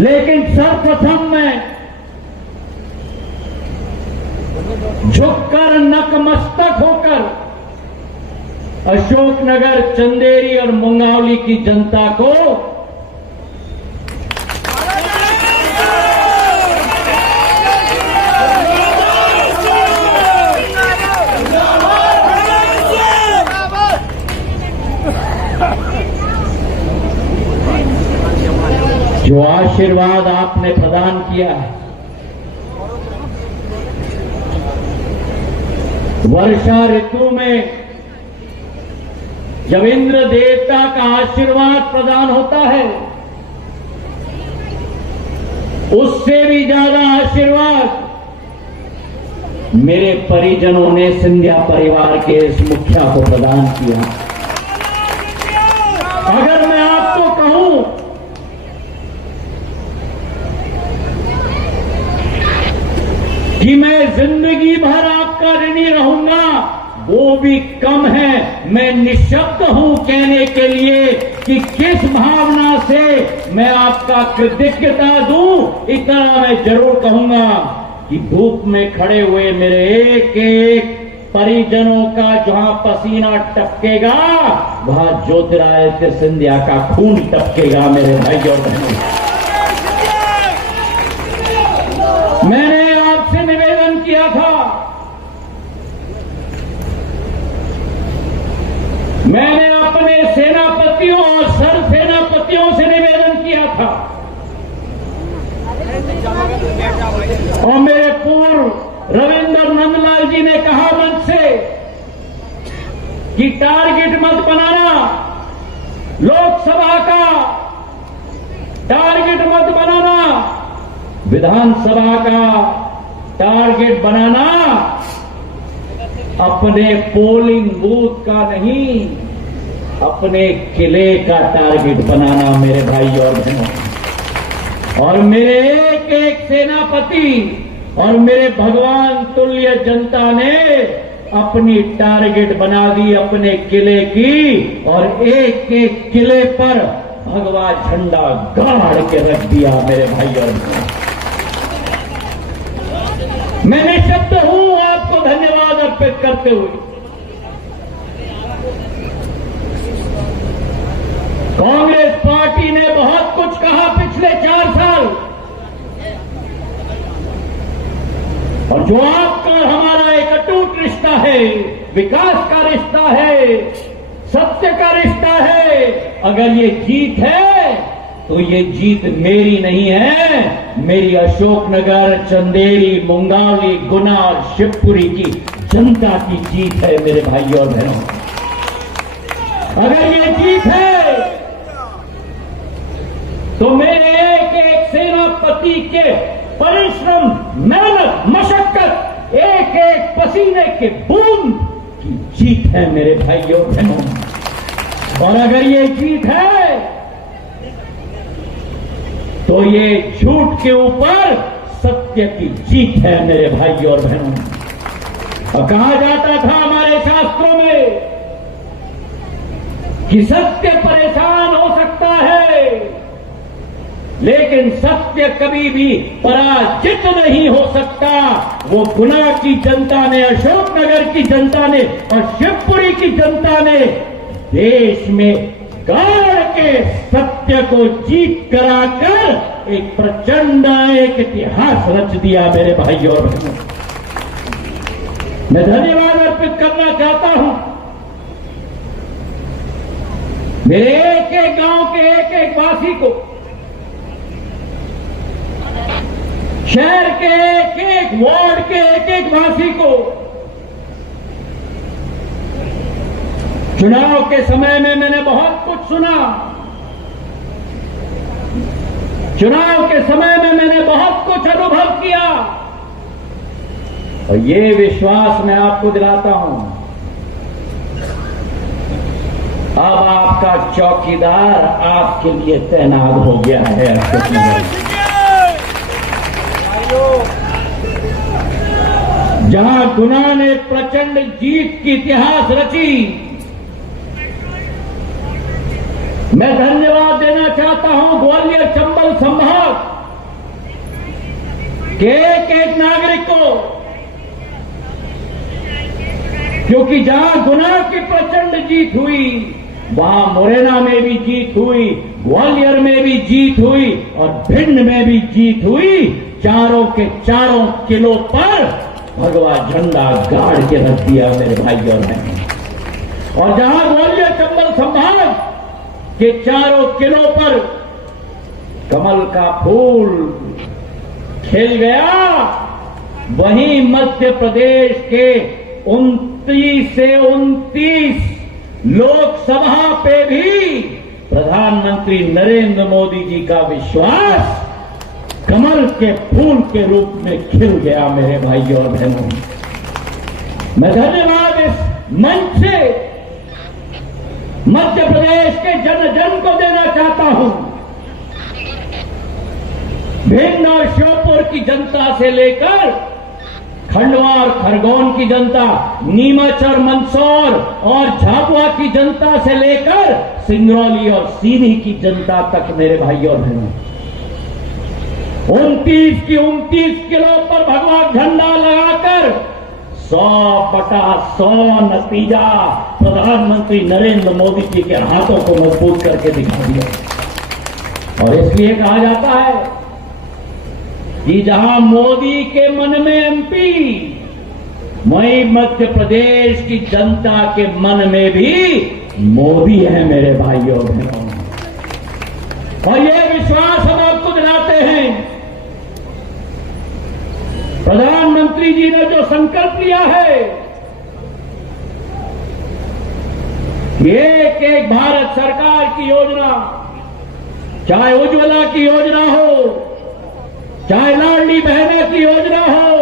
लेकिन सर्वप्रथम मैं झुककर नतमस्तक होकर अशोकनगर, चंदेरी और मुंगावली की जनता को जो आशीर्वाद आपने प्रदान किया है, वर्षा ऋतु में जब इंद्र देवता का आशीर्वाद प्रदान होता है, उससे भी ज्यादा आशीर्वाद मेरे परिजनों ने सिंधिया परिवार के इस मुखिया को प्रदान किया। अगर मैं आपको कहूं कि मैं जिंदगी भर आपका ऋणी रहूंगा, वो भी कम है। मैं निशब्द हूं कहने के लिए कि किस भावना से मैं आपका कृतज्ञता दूं। इतना मैं जरूर कहूंगा कि धूप में खड़े हुए मेरे एक एक परिजनों का जहां पसीना टपकेगा, वहां ज्योतिरादित्य सिंधिया का खून टपकेगा मेरे भाई और बहनों। मैंने आपसे निवेदन किया था, मैंने अपने सेनापतियों और सरसेनापतियों से निवेदन किया था और मेरे पूर्व रविंद्र नंदलाल जी ने कहा मंच से कि टारगेट मत बनाना, लोकसभा का टारगेट मत बनाना, विधानसभा का टारगेट बनाना अपने पोलिंग बूथ का नहीं, अपने किले का टारगेट बनाना मेरे भाई और बहनों। और मेरे एक एक सेनापति और मेरे भगवान तुल्य जनता ने अपनी टारगेट बना दी अपने किले की, और एक एक किले पर भगवा झंडा गाड़ के रख दिया मेरे भाई और बहनों। मैं निशब्द हूं आपको धन्यवाद अर्पित करते हुए। कांग्रेस पार्टी ने बहुत कुछ कहा पिछले 4 साल, और जो आपका हमारा एक अटूट रिश्ता है, विकास का रिश्ता है, सत्य का रिश्ता है, अगर ये जीत है तो ये जीत मेरी नहीं है, मेरी अशोकनगर, चंदेरी, मुंगावली, गुना और शिवपुरी की जनता की जीत है मेरे भाई और बहनों। अगर ये जीत है तो मेरे एक एक सेनापति के परिश्रम, मेहनत, मशक्कत, एक एक पसीने के बूंद की जीत है मेरे भाई और बहनों। और अगर ये जीत है तो ये झूठ के ऊपर सत्य की जीत है मेरे भाई और बहनों। और कहा जाता था हमारे शास्त्रों में कि सत्य परेशान हो सकता है, लेकिन सत्य कभी भी पराजित नहीं हो सकता। वो गुना की जनता ने, अशोकनगर की जनता ने और शिवपुरी की जनता ने देश में गाड़ के सत्य को जीत कराकर एक प्रचंड एक इतिहास रच दिया मेरे भाई और बहनों। मैं धन्यवाद अर्पित करना चाहता हूं मेरे एक एक गांव के एक एक वासी को, शहर के एक एक वार्ड के एक एक वासी को। चुनाव के समय में मैंने बहुत कुछ सुना, चुनाव के समय में मैंने बहुत कुछ अनुभव किया, और ये विश्वास मैं आपको दिलाता हूं, अब आपका चौकीदार आपके लिए तैनात हो गया है। जहां गुना ने प्रचंड जीत की इतिहास रची, मैं धन्यवाद देना चाहता हूं ग्वालियर चंबल संभाग कि एक एक नागरिक को, क्योंकि जहां गुना की प्रचंड जीत हुई वहां मुरैना में भी जीत हुई, ग्वालियर में भी जीत हुई और भिंड में भी जीत हुई। चारों के चारों किलो पर भगवा झंडा गाड़ के रख दिया मेरे भाई और बहनों। और जहां ग्वालियर चंबल संभाग के चारों किलो पर कमल का फूल खिल गया, वहीं मध्य प्रदेश के 29 से 29 लोकसभा पे भी प्रधानमंत्री नरेंद्र मोदी जी का विश्वास कमल के फूल के रूप में खिल गया मेरे भाइयों और बहनों। मैं धन्यवाद इस मंच से मध्य प्रदेश के जन जन को देना चाहता हूं। भिंड और श्योपुर की जनता से लेकर खंडवा और खरगोन की जनता, नीमच और मंदसौर और झाबुआ की जनता से लेकर सिंगरौली और सीधी की जनता तक मेरे भाइयों और बहनों, 29 की 29 किलो पर भगवा झंडा लगाकर 100/100 नतीजा प्रधानमंत्री नरेंद्र मोदी जी के हाथों को मजबूत करके दिखा दिया। और इसलिए कहा जाता है कि जहां मोदी के मन में एमपी, वहीं मध्य प्रदेश की जनता के मन में भी मोदी है मेरे भाइयों और बहनों। और यह विश्वास हम आपको दिलाते हैं, प्रधानमंत्री जी ने जो संकल्प लिया है, एक एक भारत सरकार की योजना, चाहे उज्ज्वला की योजना हो, चाहे लाडली बहना की योजना हो,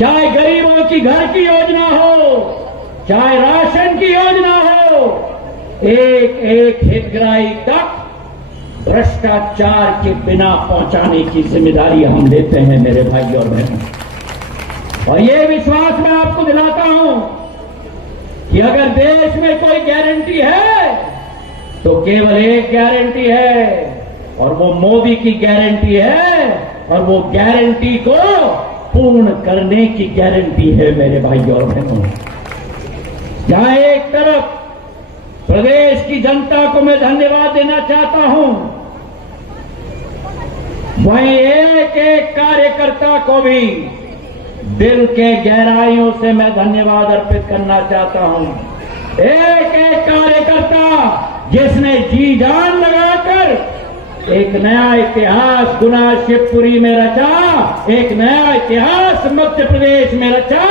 चाहे गरीबों की घर की योजना हो, चाहे राशन की योजना हो, एक एक हितग्राही तक भ्रष्टाचार के बिना पहुंचाने की जिम्मेदारी हम लेते हैं मेरे भाई और बहनों। और ये विश्वास मैं आपको दिलाता हूं कि अगर देश में कोई गारंटी है तो केवल एक गारंटी है, और वो मोदी की गारंटी है, और वो गारंटी को पूर्ण करने की गारंटी है मेरे भाई और बहनों। जहां एक तरफ प्रदेश की जनता को मैं धन्यवाद देना चाहता हूं, वहीं एक एक कार्यकर्ता को भी दिल के गहराइयों से मैं धन्यवाद अर्पित करना चाहता हूं। एक एक कार्यकर्ता जिसने जी जान लगाकर एक नया इतिहास गुना शिवपुरी में रचा, एक नया इतिहास मध्य प्रदेश में रचा।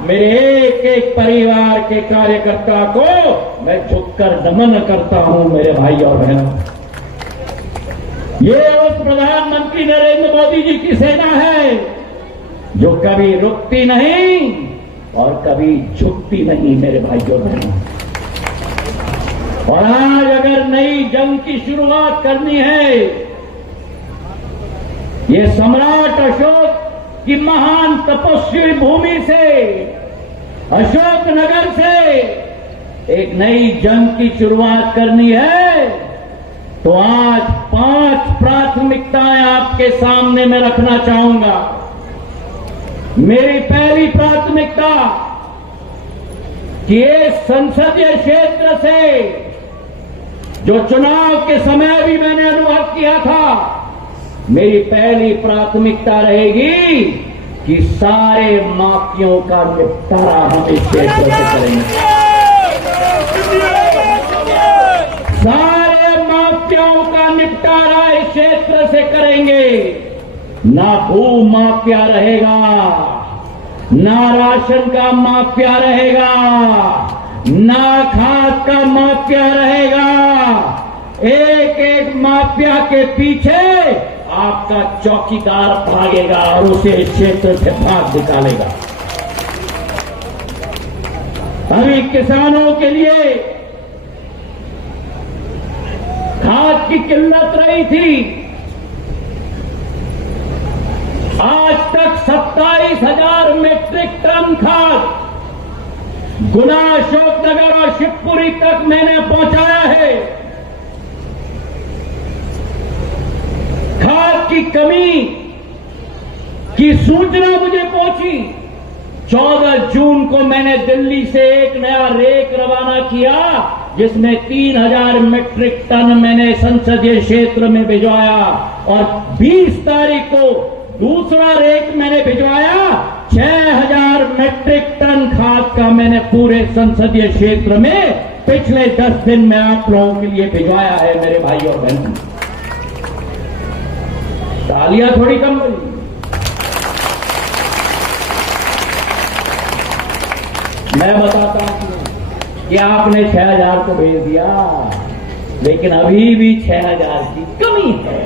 मेरे एक एक परिवार के कार्यकर्ता को मैं झुककर नमन करता हूं मेरे भाई और बहनों। ये उस प्रधानमंत्री नरेंद्र मोदी जी की सेना है जो कभी रुकती नहीं और कभी झुकती नहीं मेरे भाई और बहनों। और आज अगर नई जंग की शुरुआत करनी है, ये सम्राट अशोक की महान तपस्वी भूमि से, अशोक नगर से एक नई जंग की शुरुआत करनी है, तो आज 5 प्राथमिकताएं आपके सामने मैं रखना चाहूंगा। मेरी पहली प्राथमिकता कि इस संसदीय क्षेत्र से जो चुनाव के समय भी मैंने अनुभव किया था, मेरी पहली प्राथमिकता रहेगी कि सारे माफियों का निपटारा हम इस क्षेत्र से करेंगे। सारे माफियाओं का निपटारा इस क्षेत्र से करेंगे। ना भू माफिया रहेगा, ना राशन का माफिया रहेगा, ना खाद का माफिया रहेगा। एक एक माफिया के पीछे आपका चौकीदार भागेगा और उसे इस क्षेत्र से भाग निकालेगा। अभी किसानों के लिए खाद की किल्लत रही थी। आज तक 27,000 मीट्रिक टन खाद गुना, अशोकनगर और शिवपुरी तक मैंने पहुंचाया है। खाद की कमी की सूचना मुझे पहुंची। 14 जून को मैंने दिल्ली से एक नया रेक रवाना किया, जिसमें 3000 मीट्रिक टन मैंने संसदीय क्षेत्र में भिजवाया, और 20 तारीख को दूसरा रेक मैंने भिजवाया। 6000 मीट्रिक टन खाद का मैंने पूरे संसदीय क्षेत्र में पिछले 10 दिन में आप लोगों के लिए भिजवाया है मेरे भाई और बहनों। तालियां थोड़ी कम बनी। मैं बताता हूं कि आपने 6000 को भेज दिया, लेकिन अभी भी 6000 की कमी है।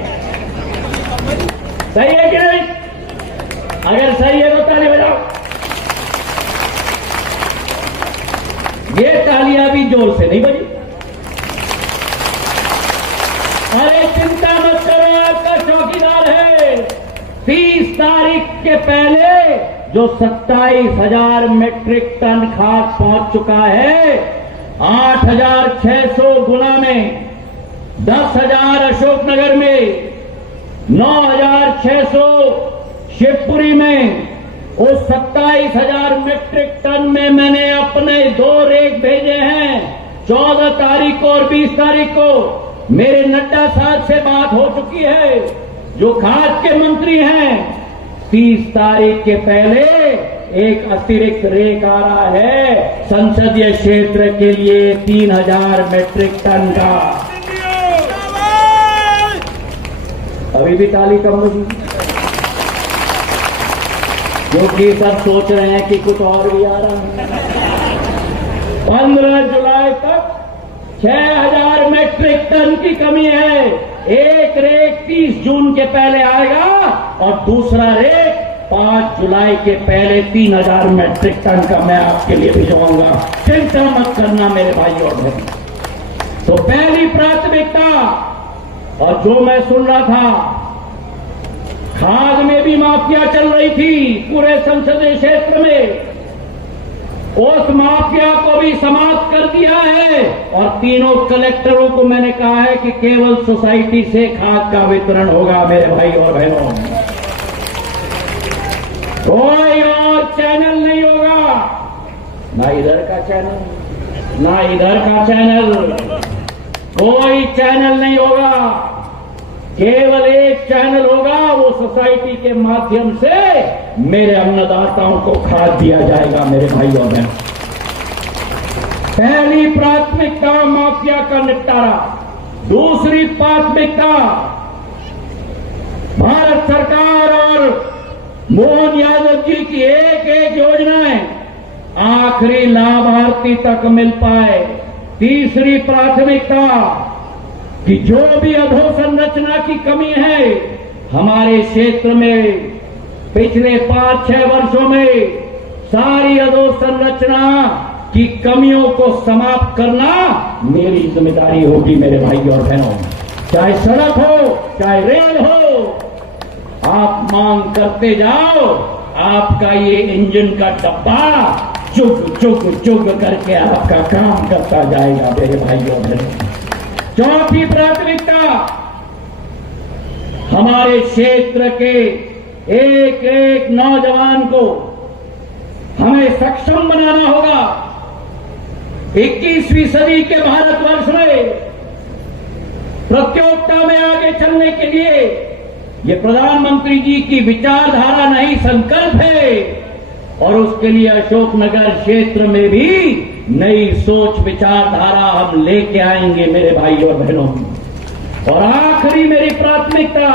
सही है कि नहीं? अगर सही है तो ताली बजाओ। ये तालियां भी जोर से नहीं बजी। अरे चिंता मत करो, आपका चौकीदार है। 30 तारीख के पहले जो 27,000 मीट्रिक टन खाद पहुंच चुका है, 8,600 गुना में, 10,000 अशोकनगर में, 9,600 शिवपुरी में, उस 27,000 मीट्रिक टन में मैंने अपने 2 रेक भेजे हैं। 14 तारीख को और 20 तारीख को मेरे नड्डा साहब से बात हो चुकी है, जो खाद के मंत्री हैं। 30 तारीख के पहले एक अतिरिक्त रेक आ रहा है संसदीय क्षेत्र के लिए 3000 मीट्रिक टन का। अभी भी ताली कम होगी, क्योंकि सब सोच रहे हैं कि कुछ और भी आ रहा है। 15 जुलाई तक 6000 मीट्रिक टन की कमी है। एक रेक 30 जून के पहले आएगा और दूसरा रेक 5 जुलाई के पहले 3000 मीट्रिक टन का मैं आपके लिए भिजवाऊंगा। चिंता मत करना मेरे भाई और बहन। तो पहली प्राथमिकता, और जो मैं सुन रहा था, खाद में भी माफिया चल रही थी पूरे संसदीय क्षेत्र में, उस माफिया को भी समाप्त कर दिया है। और तीनों कलेक्टरों को मैंने कहा है कि केवल सोसाइटी से खाद का वितरण होगा मेरे भाई और बहनों। कोई और चैनल नहीं होगा, ना इधर का चैनल, ना इधर का चैनल, कोई चैनल नहीं होगा। केवल एक चैनल होगा, वो सोसाइटी के माध्यम से मेरे अन्नदाताओं को खाद दिया जाएगा मेरे भाई और बहन। पहली प्राथमिकता माफिया का निपटारा। दूसरी प्राथमिकता, भारत सरकार और मोहन यादव जी की एक एक योजनाएं आखिरी लाभार्थी तक मिल पाए। तीसरी प्राथमिकता कि जो भी अधोसंरचना की कमी है हमारे क्षेत्र में, पिछले 5-6 वर्षों में सारी अधोसंरचना की कमियों को समाप्त करना मेरी जिम्मेदारी होगी मेरे भाई और बहनों। चाहे सड़क हो, चाहे रेल हो, आप मांग करते जाओ, आपका ये इंजन का डब्बा चुग चुग चुग करके आपका काम करता जाएगा मेरे भाई और बहनों। चौथी प्राथमिकता, हमारे क्षेत्र के एक एक नौजवान को हमें सक्षम बनाना होगा। 21वीं सदी के भारतवर्ष में प्रतियोगिता में आगे चलने के लिए ये प्रधानमंत्री जी की विचारधारा नहीं, संकल्प है। और उसके लिए अशोकनगर क्षेत्र में भी नई सोच विचारधारा हम लेके आएंगे मेरे भाई और बहनों। और आखिरी मेरी प्राथमिकता,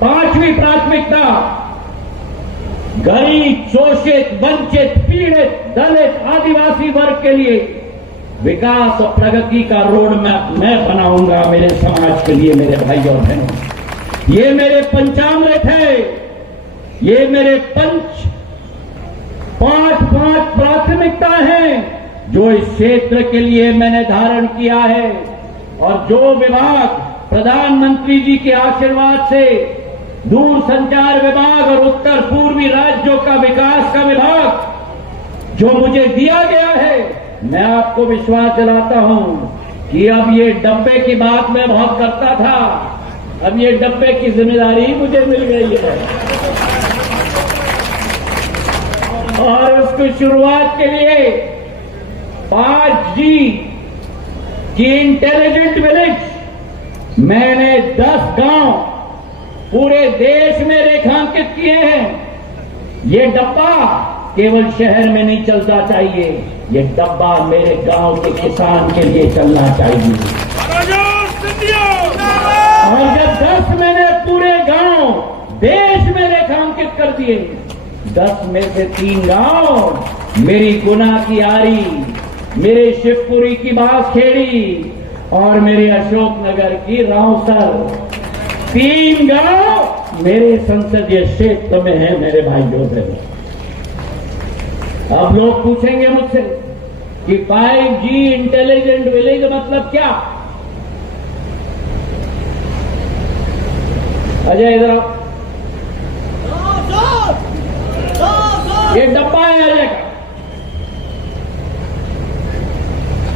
5वीं प्राथमिकता, गरीब, शोषित, वंचित, पीड़ित, दलित, आदिवासी वर्ग के लिए विकास और प्रगति का रोड मैप मैं बनाऊंगा मेरे समाज के लिए मेरे भाई और बहनों। ये मेरे पंचामृत है, ये मेरे पांच प्राथमिकता हैं जो इस क्षेत्र के लिए मैंने धारण किया है। और जो विभाग प्रधानमंत्री जी के आशीर्वाद से दूरसंचार विभाग और उत्तर पूर्वी राज्यों का विकास का विभाग जो मुझे दिया गया है, मैं आपको विश्वास दिलाता हूं कि अब ये डब्बे की बात मैं बहुत करता था, अब ये डब्बे की जिम्मेदारी मुझे मिल गई है। और उसको शुरुआत के लिए 5G की इंटेलिजेंट विलेज मैंने 10 गांव पूरे देश में रेखांकित किए हैं। ये डब्बा केवल शहर में नहीं चलना चाहिए, ये डब्बा मेरे गांव के किसान के लिए चलना चाहिए। और जब 10 मैंने पूरे गांव देश में रेखांकित कर दिए, 10 में से 3 गांव मेरी गुना की आरी, मेरे शिवपुरी की बांसखेड़ी और मेरे अशोकनगर की रावसर, 3 गांव मेरे संसदीय क्षेत्र में है मेरे भाइयों बहनों। अब लोग पूछेंगे मुझसे कि 5G इंटेलिजेंट विलेज मतलब क्या? अजय इधर आओ। ये डब्बा है अजय का।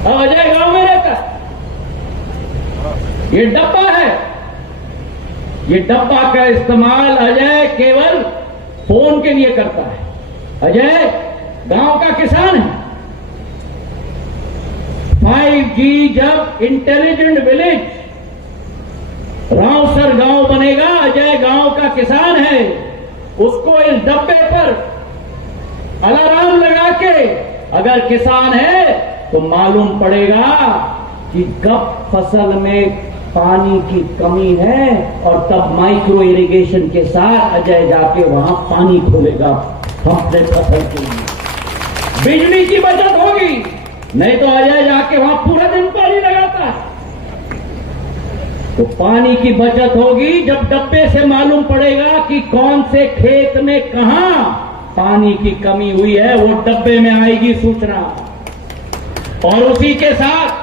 अब अजय गांव में रहता है, ये डब्बा है। ये डब्बा का इस्तेमाल अजय केवल फोन के लिए करता है। अजय गांव का किसान है। 5G जब इंटेलिजेंट विलेज रावसर गांव बनेगा, अजय गांव का किसान है, उसको इस डब्बे पर अलार्म लगा के अगर किसान है तो मालूम पड़ेगा कि कब फसल में पानी की कमी है और तब माइक्रो इरिगेशन के साथ अजय जाके वहां पानी खोलेगा अपने फसल के लिए। बिजली की बचत होगी, नहीं तो अजय जाके वहां पूरा दिन पानी लगाता है। तो पानी की बचत होगी जब डब्बे से मालूम पड़ेगा कि कौन से खेत में कहां पानी की कमी हुई है, वो डब्बे में आएगी सूचना। और उसी के साथ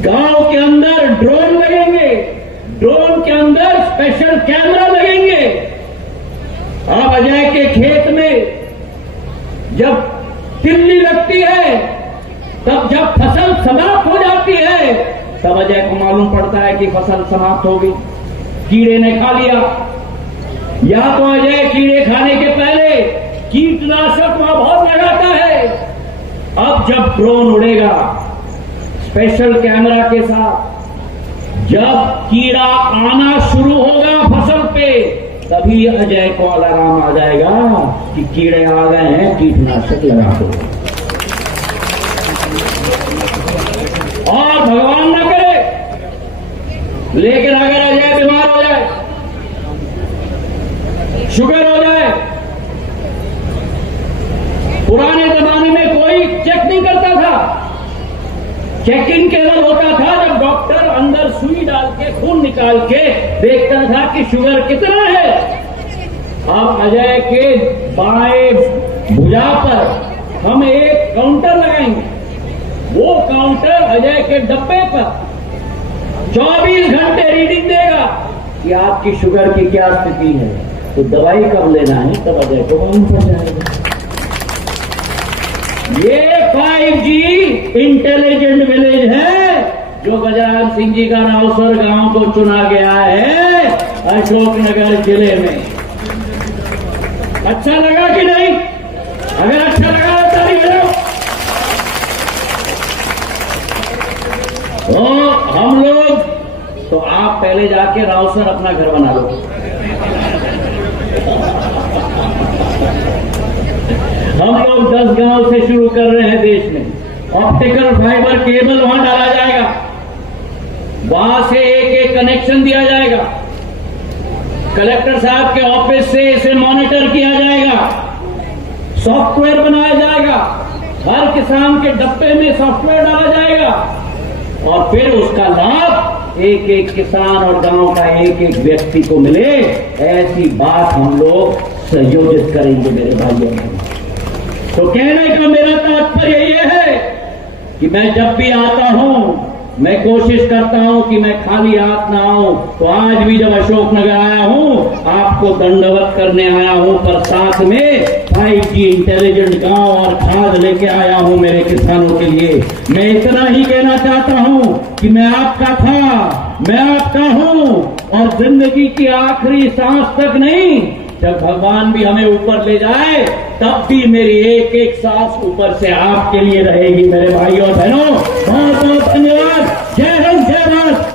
गांव के अंदर ड्रोन लगेंगे, ड्रोन के अंदर स्पेशल कैमरा लगेंगे। अब अजय के खेत में जब तिल्ली लगती है, तब जब फसल समाप्त हो जाती है, तब अजय को मालूम पड़ता है कि फसल समाप्त हो गई, कीड़े ने खा लिया। या तो अजय कीड़े खाने के पहले कीटनाशक वहां बहुत लगाता है। अब जब ड्रोन उड़ेगा स्पेशल कैमरा के साथ, जब कीड़ा आना शुरू होगा फसल पे, तभी अजय को अलार्म आ जाएगा कि कीड़े आ गए हैं, कीटनाशक लगा दो। और भगवान ना करे, लेकिन अगर अजय बीमार हो जाए, शुगर हो जाए, पुराने जमाने में कोई चेक नहीं करता था। चेकिंग केवल होता था जब डॉक्टर अंदर सुई डाल के खून निकाल के देखता था कि शुगर कितना है। अब अजय के बाएं भुजा पर हम एक काउंटर लगाएंगे, वो काउंटर अजय के डब्बे पर 24 घंटे रीडिंग देगा कि आपकी शुगर की क्या स्थिति है। तो दवाई कब लेना है तब अजय को मालूम पड़ जाएगा। ये 5G इंटेलिजेंट विलेज है जो गजानन सिंह जी का रावसर गांव को चुना गया है अशोकनगर जिले में। अच्छा लगा कि नहीं? अगर अच्छा लगा तो ताली बजाओ। तो हम लोग, तो आप पहले जाके रावसर अपना घर बना लो। हम लोग 10 गांव से शुरू कर रहे हैं देश में। ऑप्टिकल फाइबर केबल वहां डाला जाएगा, वहां से एक कनेक्शन दिया जाएगा, कलेक्टर साहब के ऑफिस से इसे मॉनिटर किया जाएगा, सॉफ्टवेयर बनाया जाएगा, हर किसान के डब्बे में सॉफ्टवेयर डाला जाएगा और फिर उसका लाभ एक एक किसान और गांव का एक एक व्यक्ति को मिले। ऐसी बात हम लोग संयोजित करेंगे मेरे भाइयों। तो कहने का मेरा तात्पर्य ये है कि मैं जब भी आता हूं, मैं कोशिश करता हूं कि मैं खाली हाथ ना आऊं। तो आज भी जब अशोकनगर आया हूं, आपको दंडवत करने आया हूं, पर साथ में 5G इंटेलिजेंट गांव और खाद लेके आया हूं मेरे किसानों के लिए। मैं इतना ही कहना चाहता हूं कि मैं आपका था, मैं आपका हूं और जिंदगी की आखिरी सांस तक नहीं, जब भगवान भी हमें ऊपर ले जाए तब भी मेरी एक एक सांस ऊपर से आपके लिए रहेगी मेरे भाइयों और बहनों। बहुत बहुत धन्यवाद। जय हिंद, जय भारत।